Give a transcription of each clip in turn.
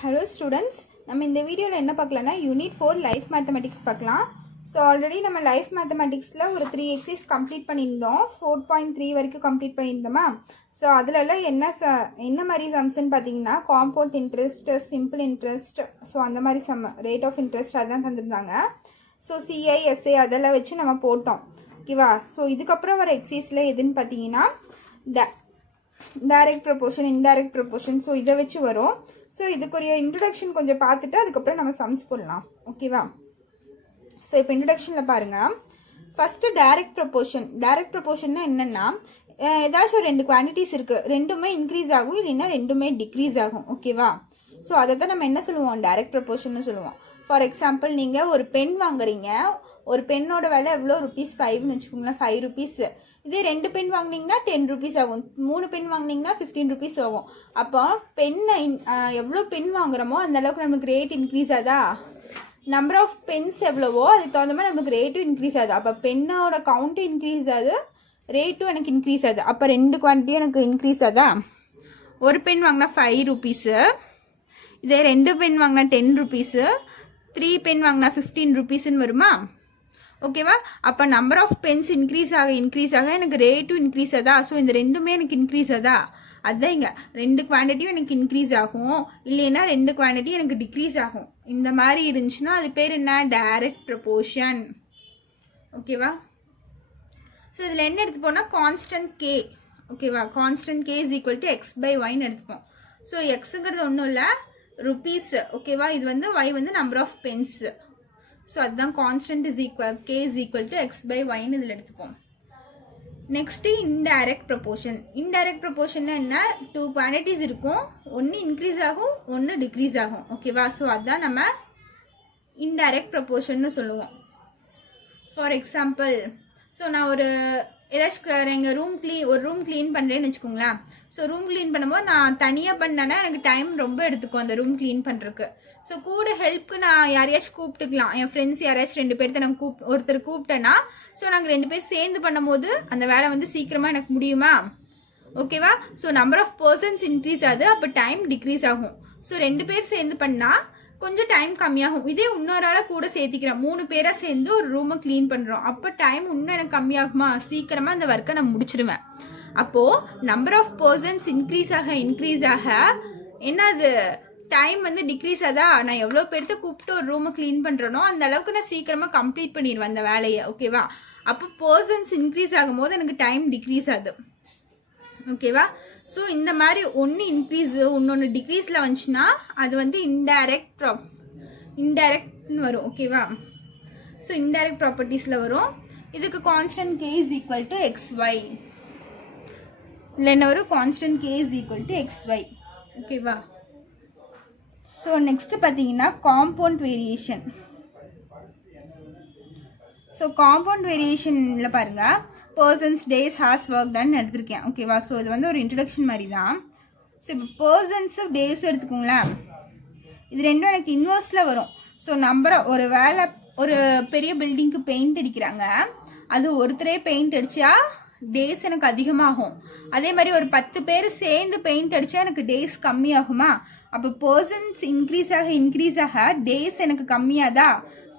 Hello students, நம்ம இந்த வீடியோவில் என்ன பார்க்கலாம்னா யூனிட் 4 லைஃப் மேத்தமெட்டிக்ஸ் பார்க்கலாம். ஸோ ஆல்ரெடி நம்ம லைஃப் மேத்தமெட்டிக்ஸில் ஒரு 3 எக்ஸைஸ் கம்ப்ளீட் பண்ணியிருந்தோம். 4.3 வரைக்கும் கம்ப்ளீட் பண்ணியிருந்தோமா. ஸோ அதிலெல்லாம் என்ன மாதிரி சம்ஸ்ன்னு பார்த்தீங்கன்னா compound interest, simple interest, so அந்த மாதிரி சம் ரேட் ஆஃப் இன்ட்ரெஸ்ட் அதுதான் தந்துருந்தாங்க. ஸோ சிஐ எஸ்ஐ அதெல்லாம் வச்சு நம்ம போட்டோம். ஓகேவா. ஸோ இதுக்கப்புறம் வர எக்ஸைஸில் எதுன்னு பார்த்தீங்கன்னா direct proportion, indirect proportion, so இதை வச்சு வரும். ஸோ இதுக்குரிய இன்ட்ரடக்ஷன் கொஞ்சம் பார்த்துட்டு அதுக்கப்புறம் நம்ம சம்ஸ் போடலாம். ஓகேவா. ஸோ இப்போ இன்ட்ரடக்ஷனில் பாருங்கள். ஃபஸ்ட்டு டைரக்ட் ப்ரொபோர்ஷன்னா என்னென்னா ஏதாச்சும் ஒரு 2 குவான்டிட்டிஸ் இருக்குது, ரெண்டுமே இன்க்ரீஸ் ஆகும் இல்லைன்னா ரெண்டுமே டிக்ரீஸ் ஆகும். ஓகேவா. ஸோ அதை தான் நம்ம என்ன சொல்லுவோம், டைரக்ட் ப்ரொபோர்ஷன்னு சொல்லுவோம். ஃபார் எக்ஸாம்பிள் நீங்கள் ஒரு பென் வாங்குறீங்க, ஒரு பென்னோட விலை எவ்வளோ ருபீஸ் 5ன்னு வச்சுக்கோங்களேன், 5 ருபீஸ். இதே 2 பென் வாங்கினீங்கன்னா 10 ருபீஸ் ஆகும், 3 பென் வாங்கினீங்கன்னா 15 ருபீஸ் ஆகும். அப்போ பென்னை எவ்வளோ பென் வாங்குறோமோ அந்த அளவுக்கு நமக்கு ரேட் இன்க்ரீஸ் ஆகுதா. நம்பர் ஆஃப் பென்ஸ் எவ்வளவோ அதுக்கு தகுந்த மாதிரி நமக்கு ரேட்டும் இன்க்ரீஸ் ஆகுது. அப்போ பென்னோட கவுண்ட்டும் இன்க்ரீஸ் ஆகுது, ரேட்டும் எனக்கு இன்க்ரீஸ் ஆகுது. அப்போ 2 குவான்டிட்டியும் எனக்கு இன்க்ரீஸ் ஆகுதா. ஒரு பென் வாங்கினா 5 ருபீஸு, இதே 2 பென் வாங்கினா 10 ருபீஸு, 3 பென் வாங்கினா 15 ருபீஸ்ன்னு வருமா. ஓகேவா. அப்போ நம்பர் ஆஃப் பென்ஸ் இன்க்ரீஸ் ஆக எனக்கு ரேட்டும் இன்க்ரீஸ் ஆகுதா. ஸோ இந்த ரெண்டுமே எனக்கு இன்க்ரீஸ் ஆகுதா. அதுதான் இங்கே 2 குவான்டிட்டியும் எனக்கு இன்க்ரீஸ் ஆகும், இல்லைன்னா 2 குவான்டிட்டி எனக்கு டிக்ரீஸ் ஆகும். இந்த மாதிரி இருந்துச்சுன்னா அது பேர் என்ன, டைரக்ட் ப்ரொபோர்ஷன். ஓகேவா. ஸோ இதில் என்ன எடுத்துப்போம்னா கான்ஸ்டன்ட் கே. ஓகேவா. Constant K is equal to X by ஒய்ன்னு எடுத்துப்போம். ஸோ எக்ஸுங்கிறது ஒன்றும் இல்லை, ருபீஸ். ஓகேவா. இது வந்து ஒய் வந்து நம்பர் ஆஃப் பென்ஸ். ஸோ அதுதான் constant is equal K is equal to X by ஒய்ன்னு இதில் எடுத்துப்போம். Next indirect proportion. இன்டைரக்ட் ப்ரொபோர்ஷன்னா என்ன, 2 குவான்டிட்டிஸ் இருக்கும், ஒன்று இன்க்ரீஸ் ஆகும், ஒன்று டிக்ரீஸ் ஆகும். ஓகேவா. ஸோ அதுதான் நம்ம இன்டைரக்ட் ப்ரொபோர்ஷன்னு சொல்லுவோம். ஃபார் எக்ஸாம்பிள், ஸோ நான் ஏதாச்சும் எங்கள் ஒரு ரூம் க்ளீன் பண்ணுறேன்னு வச்சுக்கோங்களேன். ஸோ ரூம் க்ளீன் பண்ணும்போது நான் தனியாக பண்ணேன்னா எனக்கு டைம் ரொம்ப எடுத்துக்கும் அந்த ரூம் க்ளீன் பண்ணுறதுக்கு. ஸோ கூட ஹெல்ப்புக்கு நான் யாரையாச்சும் கூப்பிட்டுக்கலாம், என் ஃப்ரெண்ட்ஸ் யாரையாச்சும் 2 பேர்த்த நான் ஒருத்தர் கூப்பிட்டேன்னா ஸோ நாங்கள் 2 பேர் சேர்ந்து பண்ணும்போது அந்த வேலை வந்து சீக்கிரமாக எனக்கு முடியுமா. ஓகேவா. So number of persons increase ஆகுது, அப்போ டைம் டிக்ரீஸ் ஆகும். ஸோ 2 பேர் சேர்ந்து பண்ணால் கொஞ்சம் டைம் கம்மியாகும். இதே இன்னொரு ஆளை கூட சேர்த்திக்கிறேன், 3 பேராக சேர்ந்து ஒரு ரூமை க்ளீன் பண்ணுறோம், அப்போ டைம் இன்னும் எனக்கு கம்மியாகுமா, சீக்கிரமாக அந்த ஒர்க்கை நான் முடிச்சிடுவேன். அப்போது நம்பர் ஆஃப் பர்சன்ஸ் இன்க்ரீஸ் ஆக என்னது, டைம் வந்து டிக்ரீஸ் ஆகுதா. நான் எவ்வளோ பேர்த்த கூப்பிட்டு ஒரு ரூமை க்ளீன் பண்ணுறனோ அந்த அளவுக்கு நான் சீக்கிரமாக கம்ப்ளீட் பண்ணிடுவேன் அந்த வேலையை. ஓகேவா. அப்போ பர்சன்ஸ் இன்க்ரீஸ் ஆகும்போது எனக்கு டைம் டிக்ரீஸ் ஆகுது. ஓகேவா. ஸோ இந்த மாதிரி ஒன்று இன்க்ரீஸு இன்னொன்று டிக்ரீஸில் வந்துச்சுன்னா அது வந்து இன்டைரக்ட்னு வரும். ஓகேவா. ஸோ இன்டைரக்ட் ப்ராப்பர்ட்டிஸில் வரும். இதுக்கு constant K is equal to X Y, இல்லை என்ன வரும், constant K is equal to X Y. ஓகேவா. ஸோ நெக்ஸ்ட்டு பார்த்தீங்கன்னா காம்பவுண்ட் வேரியேஷன். ஸோ காம்பவுண்ட் வேரியேஷனில் பாருங்கள், persons, days, hours, work done எடுத்திருக்கேன். ஓகேவா. ஸோ இது வந்து ஒரு இன்ட்ரடக்ஷன் மாதிரி தான். ஸோ இப்போ பர்சன்ஸும் டேஸும் எடுத்துக்கோங்களேன், இது ரெண்டும் எனக்கு இன்வர்ஸில் வரும். ஸோ ஒரு பெரிய பில்டிங்க்கு பெயிண்ட் அடிக்கிறாங்க, அது ஒருத்தரே பெயிண்ட் அடித்தா டேஸ் எனக்கு அதிகமாகும். அதே மாதிரி ஒரு 10 பேர் சேர்ந்து பெயிண்ட் அடித்தா எனக்கு டேஸ் கம்மியாகுமா. அப்போ பர்சன்ஸ் இன்க்ரீஸ் ஆக டேஸ் எனக்கு கம்மியாதா.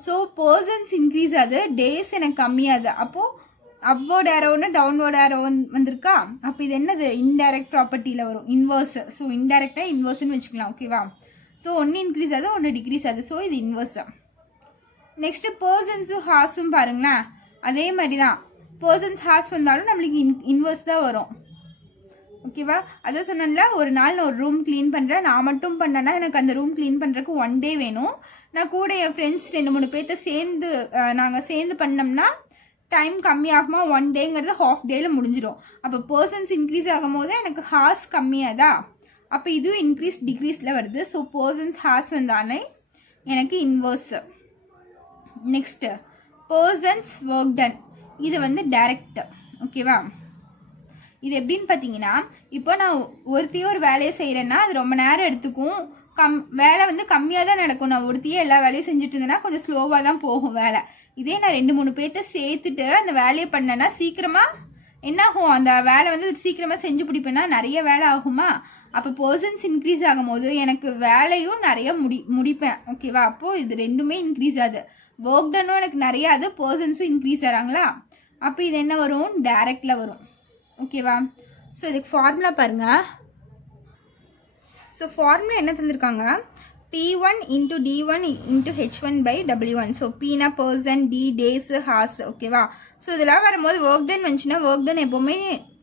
ஸோ பர்சன்ஸ் இன்க்ரீஸ் ஆகுது, டேஸ் எனக்கு கம்மியாகுது. அப்போது அப்வர்ட் ஏரோன்னு டவுன்வர்ட் ஏரோ வந்திருக்கா. அப்போ இது என்னது, இன்டைரக்ட் ப்ராப்பர்ட்டியில் வரும், இன்வர்ஸ். ஸோ இன்டைரக்டாக இன்வர்ஸ்ன்னு வச்சுக்கலாம். ஓகேவா. ஸோ ஒன்று இன்க்ரீஸ் ஆகுது, ஒன்று டிக்ரீஸ் ஆகுது. ஸோ இது இன்வர்ஸ். நெக்ஸ்ட்டு பர்சன்ஸும் ஹார்ஸும் பாருங்களேன், அதே மாதிரி தான். பர்சன்ஸ் ஹார்ஸ் வந்தாலும் நம்மளுக்கு இன்வர்ஸ் தான் வரும். ஓகேவா. அதான் சொன்னேன்ல, ஒரு நாள் நான் ஒரு ரூம் க்ளீன் பண்ணுறேன், நான் மட்டும் பண்ணேன்னா எனக்கு அந்த ரூம் க்ளீன் பண்ணுறதுக்கு 1 டே வேணும். நான் கூட என் ஃப்ரெண்ட்ஸ் 2-3 பேர்த்த நாங்கள் சேர்ந்து பண்ணோம்னா டைம் கம்மியாகுமா, 1 டேங்கிறது ½ டேயில் முடிஞ்சிடும். அப்போ பர்சன்ஸ் இன்க்ரீஸ் ஆகும் போது எனக்கு ஹார்ஸ் கம்மியாதா. அப்போ இதுவும் இன்க்ரீஸ் டிக்ரீஸில் வருது. ஸோ பர்சன்ஸ் ஹார்ஸ் வந்தானே எனக்கு inverse. Next persons work done, இது வந்து டைரக்ட். ஓகேவா. இது எப்படின்னு பார்த்தீங்கன்னா, இப்போ நான் ஒருத்தையும் ஒரு வேலையை செய்கிறேன்னா அது ரொம்ப நேரம் எடுத்துக்கும், வேலை வந்து கம்மியாக தான் நடக்கும். நான் ஒருத்தையே எல்லா வேலையும் செஞ்சுட்டு இருந்தேன்னா கொஞ்சம் ஸ்லோவாக தான் போகும் வேலை. இதே நான் 2-3 பேர்த்த சேர்த்துட்டு அந்த வேலையை பண்ணேன்னா சீக்கிரமாக என்ன ஆகும், அந்த வேலை வந்து சீக்கிரமாக செஞ்சு பிடிப்பேன்னா நிறைய வேலை ஆகுமா, அப்போ பர்சன்ஸ் இன்க்ரீஸ் ஆகும் போது எனக்கு வேலையும் நிறைய முடிப்பேன். ஓகேவா, அப்போது இது ரெண்டுமே இன்க்ரீஸ் ஆகுது. ஒர்க் டன்னும் எனக்கு நிறைய அது, பர்சன்ஸும் இன்க்ரீஸ் ஆகிறாங்களா, அப்போ இது என்ன வரும், டைரக்டில் வரும். ஓகேவா, ஸோ இதுக்கு ஃபார்முலா பாருங்கள். ஸோ ஃபார்முலா என்ன தந்திருக்காங்க, P1 into D1 into H1 by W1. So Pனா பர்சன், D டேஸ், ஹார்ஸ். ஓகேவா, ஸோ இதெல்லாம் வரும்போது ஒர்க் டன் வந்துச்சுன்னா ஒர்க் டன் எப்போவுமே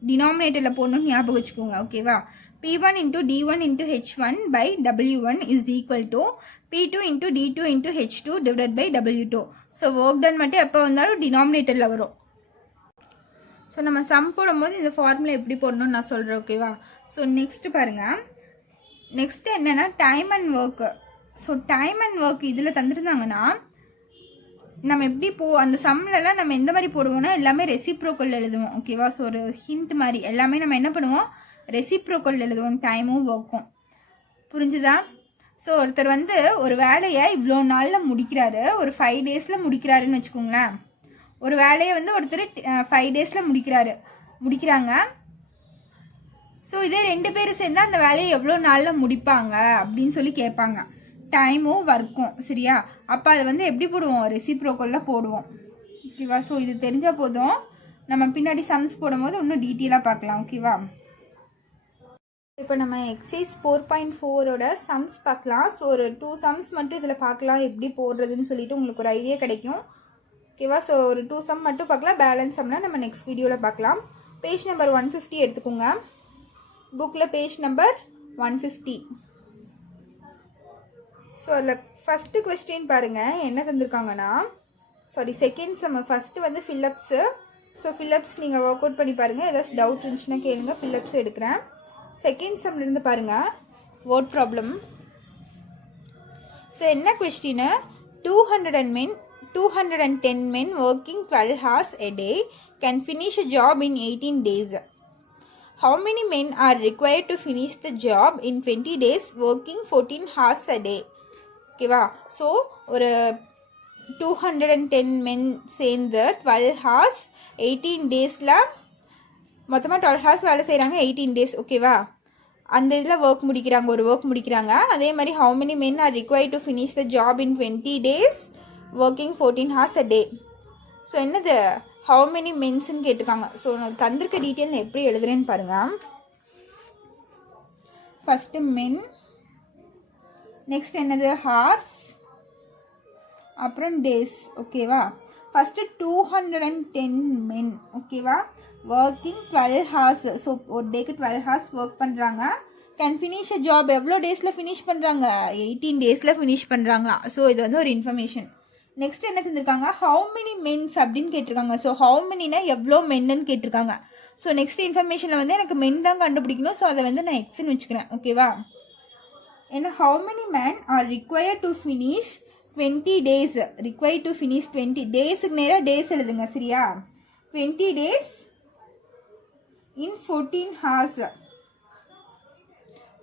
டினாமினேட்டரில் போடணும்னு ஞாபகம் வச்சுக்கோங்க. ஓகேவா, P1 into D1 into H1 by W1 is equal to P2 into D2 into H2 divided by W2. So work done மட்டும் எப்போ வந்தாலும் டினாமினேட்டரில் வரும். ஸோ நம்ம சம் போடும்போது இந்த ஃபார்முலா எப்படி போடணும்னு நான் சொல்கிறேன். ஓகேவா, ஸோ நெக்ஸ்ட் பாருங்கள். நெக்ஸ்ட் என்னென்னா time and work. So time and work இதில் தந்துருந்தாங்கன்னா நம்ம எப்படி அந்த சம்லலாம் நம்ம எந்த மாதிரி போடுவோம்னா எல்லாமே ரெசிப்ரோக்கல் எழுதுவோம். ஓகேவா, ஸோ ஒரு ஹிண்ட் மாதிரி எல்லாமே நம்ம என்ன பண்ணுவோம், ரெசிப்ரோக்கல் எழுதுவோம், டைமும் ஒர்க்கும். புரிஞ்சுதா? ஸோ ஒருத்தர் வந்து ஒரு வேலையை இவ்வளோ நாளில் முடிக்கிறாரு, ஒரு 5 டேஸில் முடிக்கிறாருன்னு வச்சுக்கோங்களேன். ஒரு வேலையை வந்து ஒருத்தர் 5 டேஸில் முடிக்கிறாங்க. ஸோ இதே 2 பேர் சேர்ந்து அந்த வேலையை எவ்வளோ நாளில் முடிப்பாங்க அப்படின்னு சொல்லி கேட்பாங்க, டைமும் ஒர்க்கும். சரியா, அப்போ அதை வந்து எப்படி போடுவோம், ரெசிப்ரோக்கலில் போடுவோம். ஓகேவா, ஸோ இது தெரிஞ்சால் போதும், நம்ம பின்னாடி சம்ஸ் போடும்போது இன்னும் டீட்டெயிலாக பார்க்கலாம். ஓகேவா, இப்போ நம்ம எக்ஸைஸ் 4.4ஓட சம்ஸ் பார்க்கலாம். ஸோ ஒரு 2 சம்ஸ் மட்டும் இதில் பார்க்கலாம் எப்படி போடுறதுன்னு சொல்லிட்டு உங்களுக்கு ஒரு ஐடியா கிடைக்கும். ஓகேவா, ஸோ ஒரு 2 சம் மட்டும் பார்க்கலாம், பேலன்ஸ் சம்னா நம்ம நெக்ஸ்ட் வீடியோவில் பார்க்கலாம். பேஜ் நம்பர் 150 எடுத்துக்கோங்க. புக்கில் பேஜ் நம்பர் 150. ஸோ அதில் ஃபஸ்ட்டு கொஸ்டின் பாருங்கள் என்ன தந்திருக்காங்கன்னா, செகண்ட் சம். ஃபஸ்ட்டு வந்து ஃபில்லப்ஸு. ஸோ ஃபில்லப்ஸ் நீங்கள் ஒர்க் அவுட் பண்ணி பாருங்கள், ஏதாச்சும் டவுட் இருந்துச்சுன்னா கேளுங்க, ஃபில்லப்ஸ் எடுக்கிறேன். செகண்ட் சம்லேருந்து பாருங்கள், வேர்ட் ப்ராப்ளம். ஸோ என்ன கொஸ்டின்னு, 210 men working 12 hours a day can finish a job in 18 days. How many men are required to finish the job in 20 days working 14 hours a day? ஓகேவா, so ஒரு 210 men சேர்ந்து 12 hours 18 டேஸில் மொத்தமாக 12 hours வேலை செய்கிறாங்க 18 days. ஓகேவா, அந்த இதில் ஒர்க் முடிக்கிறாங்க. அதே மாதிரி how many men are required to finish the job in 20 days working 14 hours a day. So என்னது, how many mensன்னு கேட்டிருக்காங்க. ஸோ நான் தந்திருக்க டீட்டெயில் நான் எப்படி எழுதுறேன்னு பாருங்கள். ஃபஸ்ட்டு மென், நெக்ஸ்ட் என்னது ஹார்ஸ், அப்புறம் டேஸ். ஓகேவா, ஃபஸ்ட்டு 210 men. ஓகேவா, ஒர்க்கிங் 12 hours. ஸோ ஒரு டேக்கு 12 hours ஒர்க் பண்ணுறாங்க. கேன் ஃபினிஷ் அ ஜாப் எவ்வளோ டேஸில் ஃபினிஷ் பண்ணுறாங்க, 18 டேஸில் ஃபினிஷ் பண்ணுறாங்களா. ஸோ இது வந்து ஒரு இன்ஃபர்மேஷன். நெக்ஸ்ட் என்ன தந்திருக்காங்க, ஹவு மெனி மென்ஸ் அப்படின்னு கேட்டிருக்காங்க. ஸோ ஹவு மெனினா எவ்வளோ மென்னு கேட்டிருக்காங்க. ஸோ நெக்ஸ்ட் இன்ஃபர்மேஷனில் வந்து எனக்கு மென் தான் கண்டுபிடிக்கணும். ஸோ அதை வந்து நான் எக்ஸ்ன்னு வச்சுக்கிறேன். ஓகேவா, ஏன்னா how many man R required to finish 20 days. Required to finish 20 டேஸுக்கு நேராக டேஸ் எழுதுங்க. சரியா, 20 days in 14 hours.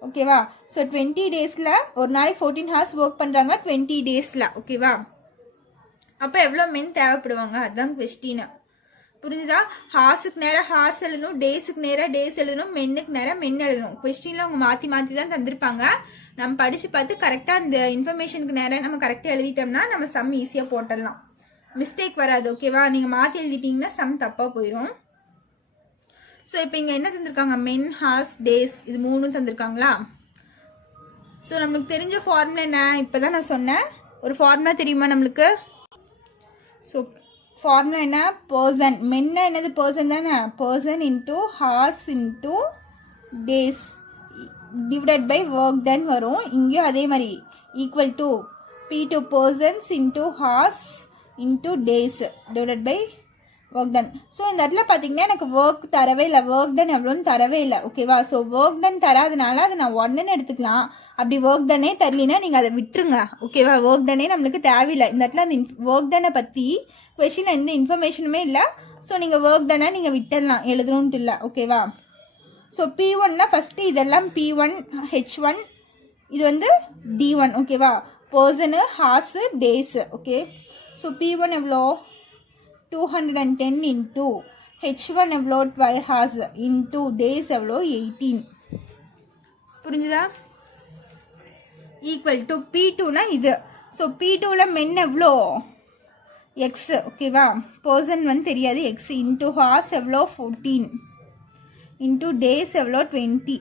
ஓகேவா, ஸோ 20 டேஸில் ஒரு நாளைக்கு 14 hours ஒர்க் பண்ணுறாங்க 20 டேஸில். ஓகேவா, அப்போ எவ்வளோ மென் தேவைப்படுவாங்க, அதுதான் கொஸ்டின். புரிஞ்சுதா? ஹார்ஸுக்கு நேராக ஹார்ஸ் எழுதணும், டேஸுக்கு நேராக டேஸ் எழுதணும், மென்னுக்கு நேராக மென் எழுதணும். கொஸ்டினில் அவங்க மாற்றி தான் தந்திருப்பாங்க. நம்ம படித்து பார்த்து கரெக்டாக அந்த இன்ஃபர்மேஷனுக்கு நேராக நம்ம கரெக்டாக எழுதிட்டோம்னா நம்ம சம் ஈஸியாக போட்டுடலாம், மிஸ்டேக் வராது. ஓகேவா, நீங்கள் மாற்றி எழுதிட்டிங்கன்னா சம் தப்பாக போயிடும். ஸோ இப்போ இங்கே என்ன தந்திருக்காங்க, மென், ஹார்ஸ், டேஸ், இது 3 தந்திருக்காங்களா. ஸோ நம்மளுக்கு தெரிஞ்ச ஃபார்முலா என்ன, இப்போ தான் நான் சொன்னேன். ஒரு ஃபார்முலா தெரியுமா நம்மளுக்கு? ஸோ ஃபார்முலா என்ன, பர்சன். மென்னா என்னது, பர்சன் தானே. Person into hours into days divided by work done வரும். இங்கேயும் அதே மாதிரி equal to P2 persons into hours into days divided by work done. So இந்த இடத்துல பார்த்தீங்கன்னா எனக்கு ஒர்க் தரவே இல்லை, ஒர்க் டன் எவ்வளோன்னு தரவே இல்லை. ஓகேவா, ஸோ ஒர்க் டன் தராதனால அதை நான் 1ன்னு எடுத்துக்கலாம். அப்படி ஒர்க் டனே தரலினா நீங்கள் அதை விட்டுருங்க. ஓகேவா, ஒர்க் டனே நம்மளுக்கு தேவையில்லை. இந்த இடத்துல அந்த ஒர்க் டனை பற்றி கொஷினில் எந்த இன்ஃபர்மேஷனுமே இல்லை. ஸோ நீங்கள் ஒர்க் டனை நீங்கள் விட்டுடலாம், எழுதணுன்ட்டு இல்லை. ஓகேவா, ஸோ P1னா ஃபஸ்ட்டு இதெல்லாம் P1 H1, இது வந்து D1. ஓகேவா, person, horse, days. Okay, so P1 எவ்வளோ, 210 இன்ட்டு h1 எவ்வளோ 12 hours இன்டூ டேஸ் எவ்வளோ 18. புரிஞ்சுதா? ஈக்குவல் டு P2னா இது. ஸோ P2வில் மென் எவ்வளோ எக்ஸ், ஓகேவா? பர்சன் வந்து தெரியாது, எக்ஸ் இன்டூ ஹார்ஸ் எவ்வளோ 14 இன்டூ டேஸ் எவ்வளோ 20,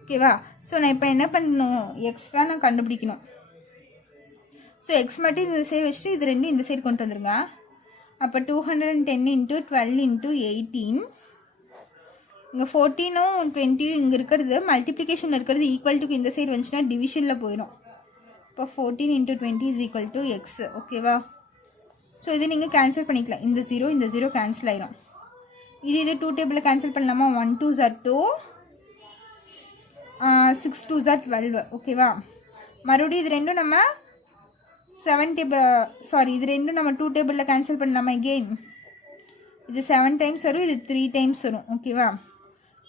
ஓகேவா? ஸோ நான் இப்போ என்ன பண்ணணும், எக்ஸ் தான் நான் கண்டுபிடிக்கணும். ஸோ எக்ஸ் மட்டும் இந்த சைடு வச்சுட்டு இது ரெண்டும் இந்த சைடு கொண்டு வந்துருங்க. அப்போ 210 இன்ட்டு 12 இன்ட்டு 18. இங்கே 14ம் 20யும் இங்கே இருக்கிறது மல்டிப்ளிகேஷன் இருக்கிறது ஈக்குவல் டுக்கு இந்த சைடு வந்துச்சுன்னா டிவிஷனில் போயிடும். இப்போ 14 into 20 is equal to X, ஓகேவா? ஸோ இது நீங்கள் கேன்சல் பண்ணிக்கலாம். இந்த 0 கேன்சல் ஆயிரும். இது 2 டேபிளில் கேன்சல் பண்ணலாமா? 1 2 are 2, 6 2 are 12, ஓகேவா? மறுபடியும் இது ரெண்டும் நம்ம 7 டேபிள், சாரி இது ரெண்டும் நம்ம 2 டேபிளில் கேன்சல் பண்ணலாமா? எகெயின் இது 7 டைம்ஸ் வரும், இது 3 டைம்ஸ் வரும், ஓகேவா?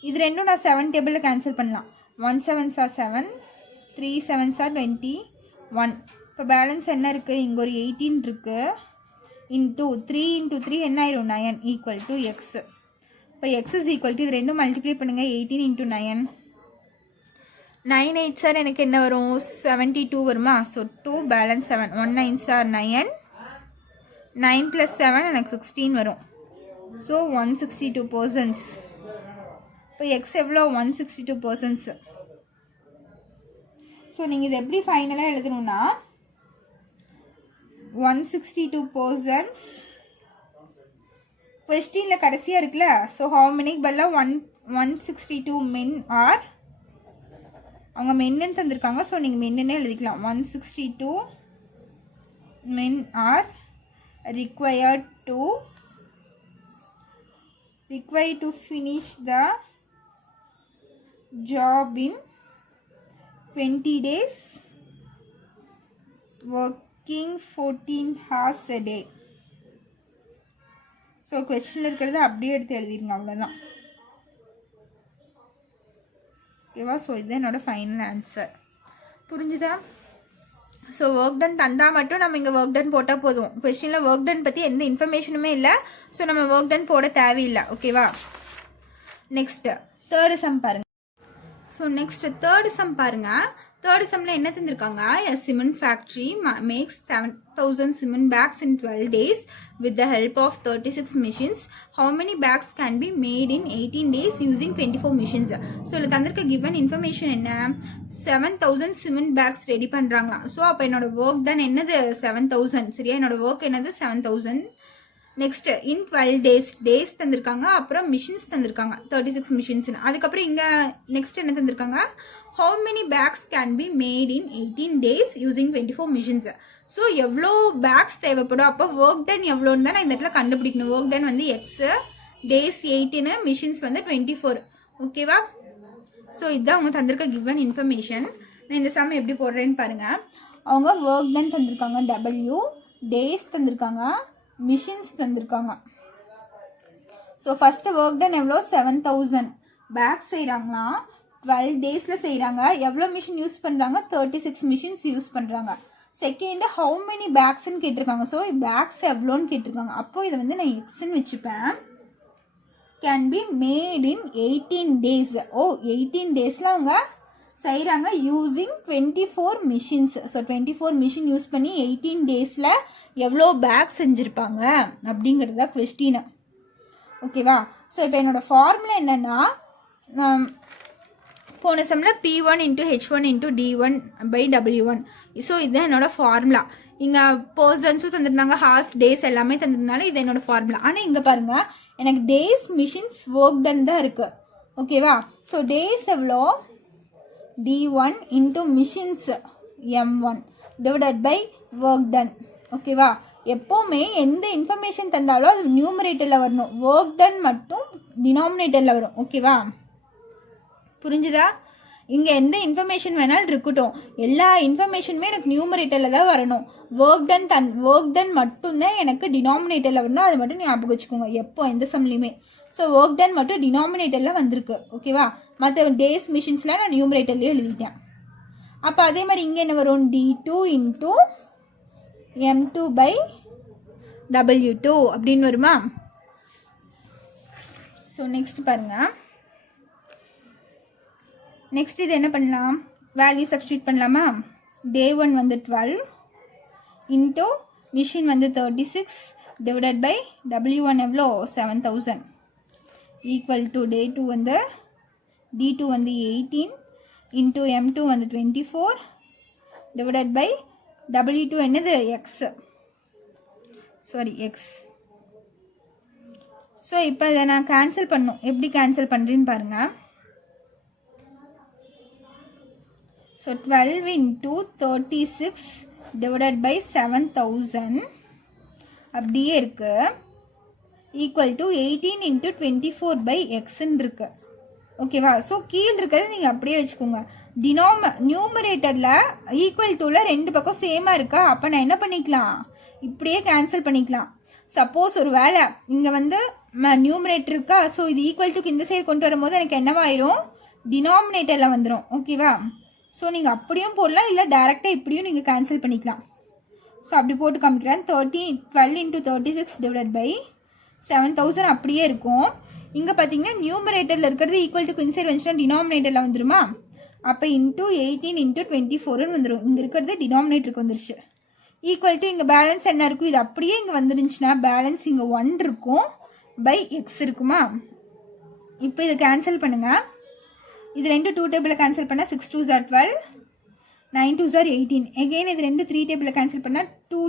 இது ரெண்டும் நான் 7 டேபிளில் கேன்சல் பண்ணலாம். 1 7s are 7, 3 7s are 21. இப்போ பேலன்ஸ் என்ன இருக்குது, இங்கே ஒரு 18 இருக்குது. இன்டூ 3 இன்டூ 3 என்ன ஆயிரும் 9 ஈக்குவல் டு எக்ஸ். இப்போ எக்ஸ் இஸ் ஈக்குவல் டு இது ரெண்டும் மல்டிப்ளை பண்ணுங்கள். 18 இன்டூ 9, 9 8s are எனக்கு என்ன வரும் 72 வருமா? ஸோ 2 பேலன்ஸ் 7, 1 9s are 9, 9 + 7 எனக்கு 16 வரும். So 162 persons. இப்போ எக்ஸ் எவ்வளோ 162 persons. ஸோ நீங்கள் இது எப்படி ஃபைனலாக எழுதணும்னா 162 persons. கொஸ்டினில் கடைசியாக இருக்குல்ல, ஸோ ஹவு மெனிக்கு பதிலாக 162 men ஆர், அவங்க மென்னு தந்திருக்காங்க, ஸோ நீங்கள் மென்னுன்னே எழுதிக்கலாம். 162 men are required to finish the job in 20 days working 14 hours a day. So கொஸ்டினில் இருக்கிறத அப்படியே எடுத்து எழுதிருங்க, அவ்வளோதான், ஓகேவா? ஸோ இது என்னோடய ஃபைனல் ஆன்சர். புரிஞ்சுதா? ஸோ ஒர்க் டன் தந்தால் மட்டும் நம்ம இங்கே ஒர்க் டன் போட்டால் போதும். கொஸ்டினில் ஒர்க் டன் பற்றி எந்த இன்ஃபர்மேஷனுமே இல்லை, ஸோ நம்ம ஒர்க் டன் போட தேவையில்லை, ஓகேவா? நெக்ஸ்ட்டு தேர்டு சம் பாருங்கள். ஸோ நெக்ஸ்ட் தேர்டு சம் பாருங்கள். தேர்டு சம்மில் என்ன தந்திருக்காங்க, a cement factory makes 7,000 cement bags in 12 days with the help of 36 machines. How many bags can be made in 18 days using 24 machines? So இதில் தந்திருக்க given information என்ன, 7,000 cement bags ready பண்ணுறாங்களாம். So அப்போ என்னோட work done என்னது 7,000, சரியா? என்னோட work என்னது 7,000. Next in 12 days தந்திருக்காங்க. அப்புறம் மிஷின்ஸ் தந்திருக்காங்க 36 மிஷின்ஸ். அதுக்கப்புறம் இங்கே நெக்ஸ்ட் என்ன தந்திருக்காங்க, how many bags can be made in 18 days using 24 machines. So எவ்வளோ பேக்ஸ் தேவைப்படும், அப்போ ஒர்க் டன் எவ்வளோன்னு தான் நான் இந்த இடத்துல கண்டுபிடிக்கணும். ஒர்க் டன் வந்து எக்ஸு, டேஸ் 18, மிஷின்ஸ் வந்து 24, ஓகேவா? ஸோ இதுதான் அவங்க தந்திருக்க கிவன் இன்ஃபர்மேஷன். நான் இந்த சம் எப்படி போடுறேன்னு பாருங்கள். அவங்க ஒர்க் டன் தந்திருக்காங்க W, டேஸ் தந்திருக்காங்க, மிஷின்ஸ் தந்திருக்காங்க. ஸோ ஃபஸ்ட்டு ஒர்க் டன் எவ்வளோ 7,000 பேக்ஸ் செய்கிறாங்களா, 12 டேஸில் செய்கிறாங்க. எவ்வளோ மிஷின் யூஸ் பண்ணுறாங்க, 36 மிஷின்ஸ் யூஸ் பண்ணுறாங்க. செகண்டு ஹவு மெனி பேக்ஸ்ன்னு கேட்டிருக்காங்க. ஸோ பேக்ஸ் எவ்வளோன்னு கேட்டிருக்காங்க. அப்போது இதை வந்து நான் எக்ஸ்ன்னு வச்சுப்பேன். Can be made in 18 days. ஓ 18 டேஸில் அவங்க செய்கிறாங்க using 24 machines. So 24 machine use பண்ணி 18 டேஸில் எவ்வளோ பேக் செஞ்சுருப்பாங்க அப்படிங்கிறத கொஸ்டின், ஓகேவா? ஸோ இப்போ என்னோடய ஃபார்முலா என்னென்னா, போன சம்மில் P1 into H1 into D1 by W1. So இதுதான் என்னோடய ஃபார்முலா. இங்கே பர்சன்ஸும் தந்துருந்தாங்க, ஹார்ஸ், டேஸ் எல்லாமே தந்துருந்தாலும் இது என்னோடய ஃபார்முலா. ஆனால் இங்கே பாருங்கள், எனக்கு டேஸ், மிஷின்ஸ், ஒர்க் டன் தான் இருக்குது, ஓகேவா? ஸோ டேஸ் எவ்வளோ D1 into machines M1 divided by work done, ஓகேவா? எப்போவுமே எந்த இன்ஃபர்மேஷன் தந்தாலும் அது நியூமரேட்டரில் வரணும், ஒர்க் டன் மட்டும் டினாமினேட்டரில் வரும், ஓகேவா? புரிஞ்சுதா? இங்கே எந்த இன்ஃபர்மேஷன் வேணாலும் இருக்கட்டும், எல்லா இன்ஃபர்மேஷனுமே எனக்கு நியூமரேட்டரில் தான் வரணும். ஒர்க் டன் மட்டும்தான் எனக்கு டினாமினேட்டரில் வரணும், அது மட்டும் ஞாபகம் வச்சுக்கோங்க எப்போ எந்த சம்லையுமே. ஸோ ஒர்க் டன் மட்டும் டினாமினேட்டரில் வந்திருக்கு, ஓகேவா? மற்ற டேஸ், மிஷின்ஸ்லாம் நான் நியூமரேட்டர்லேயே எழுதிட்டேன். அப்போ அதே மாதிரி இங்கே என்ன வரும், D2 into M2 by W2 அப்படின்னு வருமா? ஸோ நெக்ஸ்ட் பாருங்கள், நெக்ஸ்ட் இது என்ன பண்ணலாம், வேல்யூ சப்ஸ்டியூட் பண்ணலாமா. டே 1 வந்து 12 இன்ட்டு மிஷின் வந்து 36 டிவைடட் பை W1 எவ்வளோ 7000 ஈக்குவல் டு டே 2 வந்து D2 வந்து 18 இன்ட்டு M2 வந்து 24 டிவைடட் பை W2 என்னது எக்ஸ். ஸோ இப்போ இதை நான் கேன்சல் பண்ணும், எப்படி கேன்சல் பண்ணுறேன்னு பாருங்கள். ஸோ 12 இன்ட்டு 36 டிவைடட் பை 7000 அப்படியே இருக்கு ஈக்குவல் டு 18 இன்ட்டு 24 பை எக்ஸ்ன்னு இருக்கு. ஓகேவா. ஸோ கீழே இருக்கிறது நீங்கள் அப்படியே வச்சுக்கோங்க. நியூமரேட்டரில் ஈக்குவல் டூவில் ரெண்டு பக்கம் சேமாக இருக்கா, அப்போ நான் என்ன பண்ணிக்கலாம், இப்படியே கேன்சல் பண்ணிக்கலாம். சப்போஸ் ஒரு வேளை இங்கே வந்து நியூமரேட்டர் இருக்கா, ஸோ இது ஈக்குவல் டுக்கு இந்த சைடு கொண்டு வரும்போது எனக்கு என்னவாயிரும், டினாமினேட்டரில் வந்துடும். ஓகேவா. ஸோ நீங்கள் அப்படியும் போடலாம், இல்லை டேரெக்டாக இப்படியும் நீங்கள் கேன்சல் பண்ணிக்கலாம். ஸோ அப்படி போட்டு காமிக்கிறேன். 12 இன்ட்டு 36 டிவைட் பை 7000 அப்படியே இருக்கும். இங்கே பார்த்தீங்கன்னா நியூமரேட்டரில் இருக்கிறது ஈக்குவல் டு இன்சைட் வந்துச்சுன்னா டினாமினேட்டரில் வந்துருமா, அப்போ இன்ட்டு 18 இன்ட்டு 24ன்னு வந்துடும். இங்கே இருக்கிறது டினாமினேட்டருக்கு வந்துருச்சு. ஈக்குவல் டு இங்கே பேலன்ஸ் என்ன இருக்கும், இது அப்படியே இங்கே வந்துருந்துச்சுன்னா பேலன்ஸ் இங்கே 1 இருக்கும் பை எக்ஸ் இருக்குமா. இப்போ இதை கேன்சல் பண்ணுங்கள். இது ரெண்டு 2 டேபிளில் கேன்சல் பண்ணால் 6 2s are 12, 9 2s are 18. Again இது ரெண்டு 3 டேபிளில் கேன்சல் பண்ணால் 2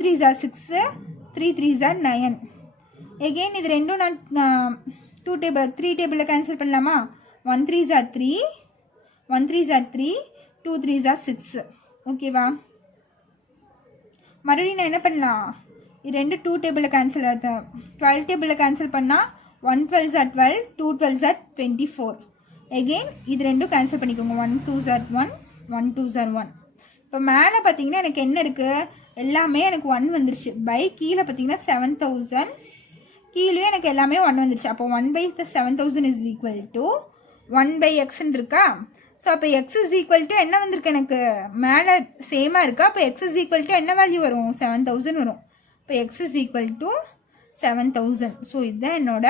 3s are 6, 3 3s are 9. Again இது ரெண்டும் நான் 3 டேபிளில் கேன்சல் பண்ணலாமா. 1 3s are 3, 1 3s are 3, 2 3s are 6. ஓகேவா. மறுபடியும் நான் என்ன பண்ணலாம், இது ரெண்டு 2 டேபிளில் கேன்சல் 12 டேபிளில் கேன்சல் பண்ணால் 1 12s are 12, 2 12s are 24. Again இது ரெண்டும் கேன்சல் பண்ணிக்கோங்க. 1 2s are 1, 1 2s are 1. இப்போ மேலே பார்த்தீங்கன்னா எனக்கு என்ன இருக்குது, எல்லாமே எனக்கு 1 வந்துருச்சு. பை கீழே பார்த்தீங்கன்னா 7000, கீழே எனக்கு எல்லாமே 1 வந்துருச்சு. அப்போ 1/7000 இஸ் ஈக்குவல் டு 1/xன்னு இருக்கா. ஸோ அப்போ எக்ஸ் இஸ் ஈக்குவல் டு என்ன வந்திருக்கு, எனக்கு மேலே சேமாக இருக்கா. அப்போ எக்ஸ் இஸ் ஈக்குவல் டு என்ன வேல்யூ வரும், 7000 வரும். இப்போ X is equal to 7000. So இதுதான் என்னோட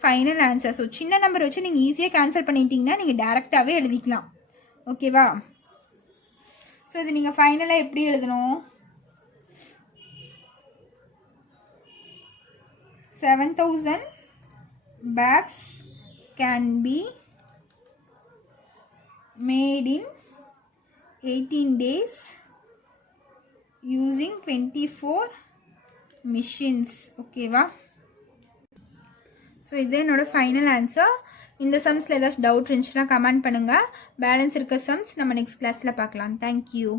ஃபைனல் ஆன்சர். ஸோ சின்ன நம்பர் வச்சு நீங்கள் ஈஸியாக கேன்சல் பண்ணிட்டீங்கன்னா நீங்கள் டேரெக்டாகவே எழுதிக்கலாம். ஓகேவா. ஸோ இது நீங்கள் ஃபைனலாக எப்படி எழுதணும், 7000 bags can be made in 18 days using 24 machines. ஓகேவா. ஸோ இது என்னோட ஃபைனல் ஆன்சர். இந்த சம்ஸில் ஏதாச்சும் டவுட் இருந்துச்சுன்னா கமெண்ட் பண்ணுங்கள். பேலன்ஸ் இருக்க சம்ஸ் நம்ம நெக்ஸ்ட் கிளாஸில் பார்க்கலாம். தேங்க்யூ.